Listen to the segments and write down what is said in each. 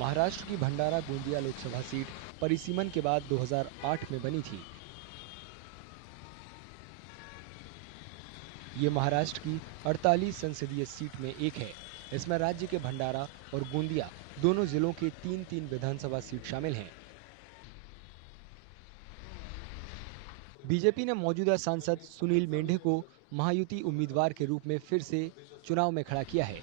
महाराष्ट्र की भंडारा गोंदिया लोकसभा सीट परिसीमन के बाद 2008 में बनी थी। ये महाराष्ट्र की 48 संसदीय सीट में एक है। इसमें राज्य के भंडारा और गोंदिया दोनों जिलों के 3-3 विधानसभा सीट शामिल हैं। बीजेपी ने मौजूदा सांसद सुनील मेंढे को महायुति उम्मीदवार के रूप में फिर से चुनाव में खड़ा किया है,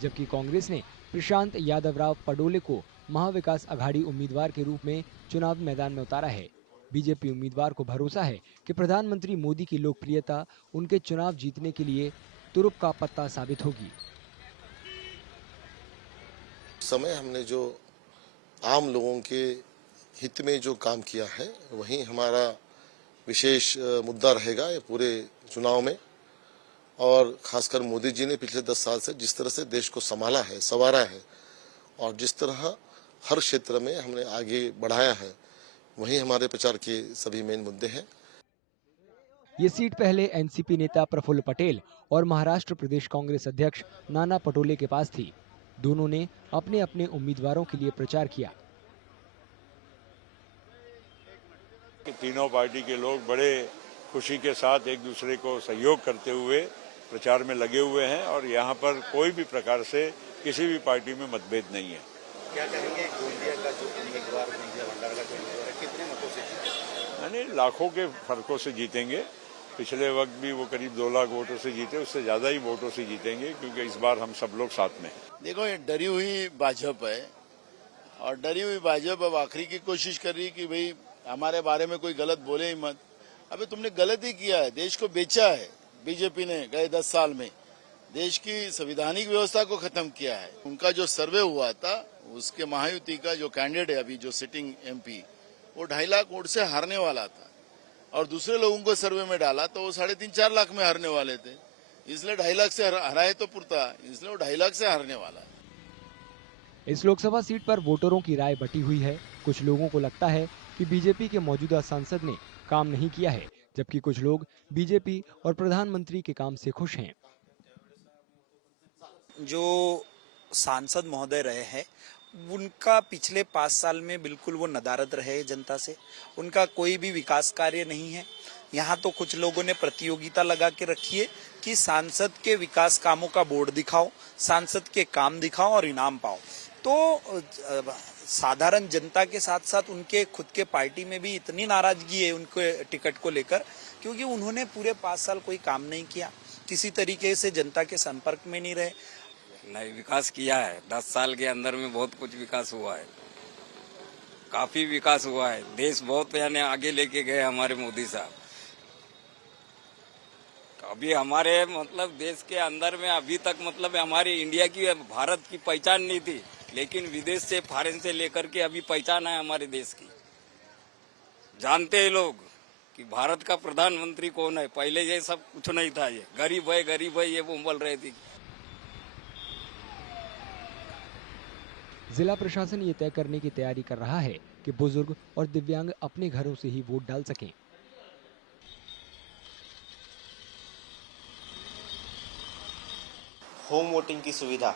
जबकि कांग्रेस ने प्रशांत यादवराव पडोले को महाविकास अघाड़ी उम्मीदवार के रूप में चुनाव मैदान में उतारा है। बीजेपी उम्मीदवार को भरोसा है कि प्रधानमंत्री मोदी की लोकप्रियता उनके चुनाव जीतने के लिए तुरुप का पत्ता साबित होगी। समय हमने जो आम लोगों के हित में जो काम किया है वही हमारा विशेष मुद्दा रहेगा ये पूरे चुनाव में। और खासकर मोदी जी ने पिछले 10 साल से जिस तरह से देश को संभाला है, संवारा है और जिस तरह हर क्षेत्र में हमने आगे बढ़ाया है, वही हमारे प्रचार के सभी मेन मुद्दे हैं। ये सीट पहले एनसीपी नेता प्रफुल्ल पटेल और महाराष्ट्र प्रदेश कांग्रेस अध्यक्ष नाना पटोले के पास थी। दोनों ने अपने अपने उम्मीदवारों के लिए प्रचार किया। तीनों पार्टी के लोग बड़े खुशी के साथ एक दूसरे को सहयोग करते हुए प्रचार में लगे हुए हैं और यहाँ पर कोई भी प्रकार से किसी भी पार्टी में मतभेद नहीं है। क्या कहेंगे गोंदिया का जो उम्मीदवार, गोंदिया भंडारा का जो उम्मीदवार है, कितने मतों से जीतेंगे? यानी लाखों के फर्कों से जीतेंगे। पिछले वक्त भी वो करीब 2 लाख वोटों से जीते, उससे ज्यादा ही वोटों से जीतेंगे क्योंकि इस बार हम सब लोग साथ में हैं। देखो, ये डरी हुई भाजपा है और डरी हुई भाजपा अब आखिरी की कोशिश कर रही कि भाई हमारे बारे में कोई गलत बोले ही मत। अबे तुमने गलत ही किया है, देश को बेचा है बीजेपी ने गए 10 साल में, देश की संवैधानिक व्यवस्था को खत्म किया है। उनका जो सर्वे हुआ था उसके महायुति का जो कैंडिडेट है अभी जो सिटिंग एमपी, वो 2.5 लाख वोट से हारने वाला था और दूसरे लोगों को सर्वे में डाला तो वो 3.5-4 लाख में हारने वाले थे। इसलिए 2.5 लाख से हराए तो पुरता, इसलिए वो 2.5 लाख से हारने वाला है। इस लोकसभा सीट पर वोटरों की राय बटी हुई है। कुछ लोगों को लगता है कि बीजेपी के मौजूदा सांसद ने काम नहीं किया है, जबकि कुछ लोग बीजेपी और प्रधानमंत्री के काम से खुश हैं। जो सांसद महोदय रहे हैं उनका पिछले 5 साल में बिल्कुल वो नदारद रहे जनता से, उनका कोई भी विकास कार्य नहीं है। यहाँ तो कुछ लोगों ने प्रतियोगिता लगा के रखी है कि सांसद के विकास कामों का बोर्ड दिखाओ, सांसद के काम दिखाओ और इनाम पाओ। तो साधारण जनता के साथ साथ उनके खुद के पार्टी में भी इतनी नाराजगी है उनके टिकट को लेकर, क्योंकि उन्होंने पूरे 5 साल कोई काम नहीं किया, किसी तरीके से जनता के संपर्क में नहीं रहे। नहीं, विकास किया है 10 साल के अंदर में बहुत कुछ विकास हुआ है, काफी विकास हुआ है। देश बहुत यानी आगे लेके गए हमारे मोदी साहब। अभी हमारे मतलब देश के अंदर में अभी तक मतलब हमारी इंडिया की, भारत की पहचान नहीं थी, लेकिन विदेश से फॉरेन से लेकर के अभी पहचान है हमारे देश की। जानते हैं लोग कि भारत का प्रधानमंत्री कौन है। पहले ये सब कुछ नहीं था, ये गरीब है ये वो बोल रहे थे। जिला प्रशासन ये तय करने की तैयारी कर रहा है कि बुजुर्ग और दिव्यांग अपने घरों से ही वोट डाल सकें। होम वोटिंग की सुविधा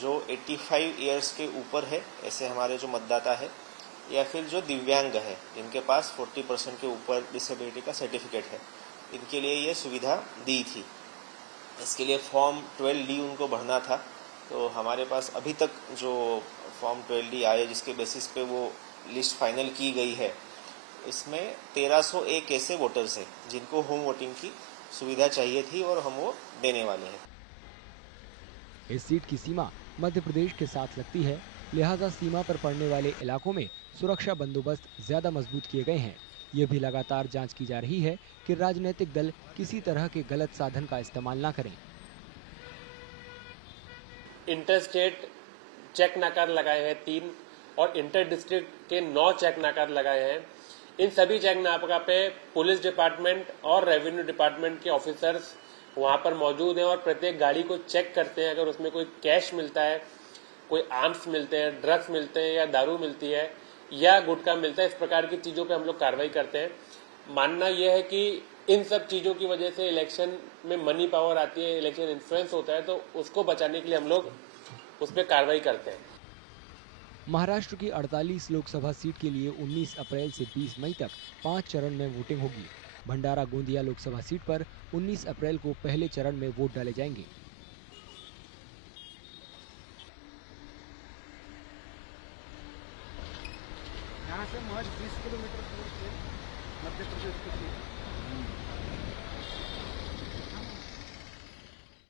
जो 85 इयर्स के ऊपर है, ऐसे हमारे जो मतदाता है, या फिर जो दिव्यांग है जिनके पास 40% के ऊपर डिसेबिलिटी का सर्टिफिकेट है, इनके लिए ये सुविधा दी थी। इसके लिए फॉर्म 12D उनको भरना था। तो हमारे पास अभी तक जो फॉर्म 12D आए जिसके बेसिस पे वो लिस्ट फाइनल की गई है, इसमें 1301 ऐसे वोटर्स हैं जिनको होम वोटिंग की सुविधा चाहिए थी और हम वो देने वाले हैं। इस सीट की सीमा मध्य प्रदेश के साथ लगती है, लिहाजा सीमा पर पड़ने वाले इलाकों में सुरक्षा बंदोबस्त ज्यादा मजबूत किए गए हैं। ये भी लगातार जांच की जा रही है कि राजनीतिक दल किसी तरह के गलत साधन का इस्तेमाल न करें। इंटर स्टेट चेक नाकार लगाए हैं 3 और इंटर डिस्ट्रिक्ट के 9 चेक नाकार लगाए हैं। इन सभी चेक नाका पे पुलिस डिपार्टमेंट और रेवेन्यू डिपार्टमेंट के ऑफिसर्स वहां पर मौजूद हैं और प्रत्येक गाड़ी को चेक करते हैं। अगर उसमें कोई कैश मिलता है, कोई आर्म्स मिलते हैं, ड्रग्स मिलते हैं या दारू मिलती है या गुटखा मिलता है, इस प्रकार की चीजों पे हम लोग कार्रवाई करते हैं। मानना यह है कि इन सब चीजों की वजह से इलेक्शन में मनी पावर आती है, इलेक्शन इन्फ्लुएंस होता है, तो उसको बचाने के लिए हम लोग उस पर कार्रवाई करते हैं। महाराष्ट्र की 48 लोकसभा सीट के लिए 19 अप्रैल से 20 मई तक 5 चरण में वोटिंग होगी। भंडारा गोंदिया लोकसभा सीट पर 19 अप्रैल को पहले चरण में वोट डाले जाएंगे। यहाँ से महज 20 किलोमीटर दूर से मध्य प्रदेश की सीट